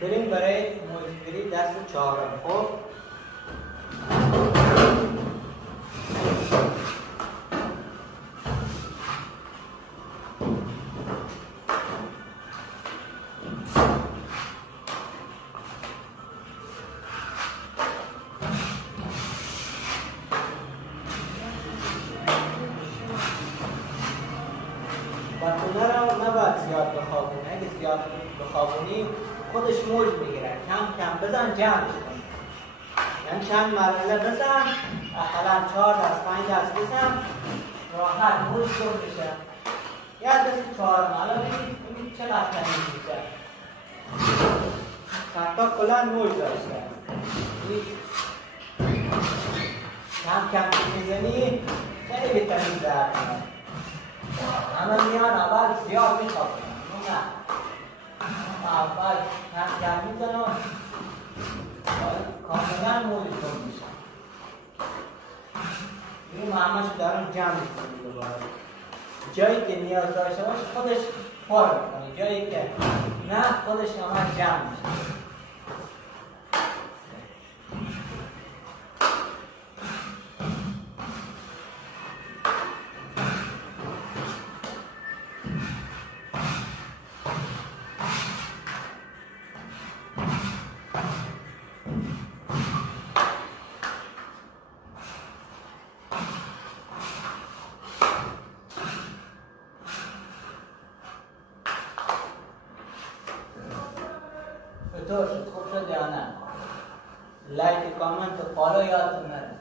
بریم برای موجگیری دست چهارم. خب باتونه رو نباید زیاد بخوابونی. اگه زیاد بخوابونی خودش موج میگیره. کم کم بزن جمعش کن. یعنی چند مرحله بزن، اقلا 4 دست 5 دست بزن، راحت موج کن میشه. یه دست 4 مرحله ببینید چقدر تمیز میشه. حتی کلا موج داشته. کم کم میزنی خیلی تمیز در کنه. همه میان اول زیاد میخوابونن. نه اول کم کم میزنن کاملا موج کن میشن. این همش دارم جمع میکنی دوباره. جایی که نیاز داشته باشه خودش پر میکنی، جایی که نه خودش همه جمع میشه. چطور شد؟ خوب شد یا نه؟ لایک، کامنت و فالو یادتون نره.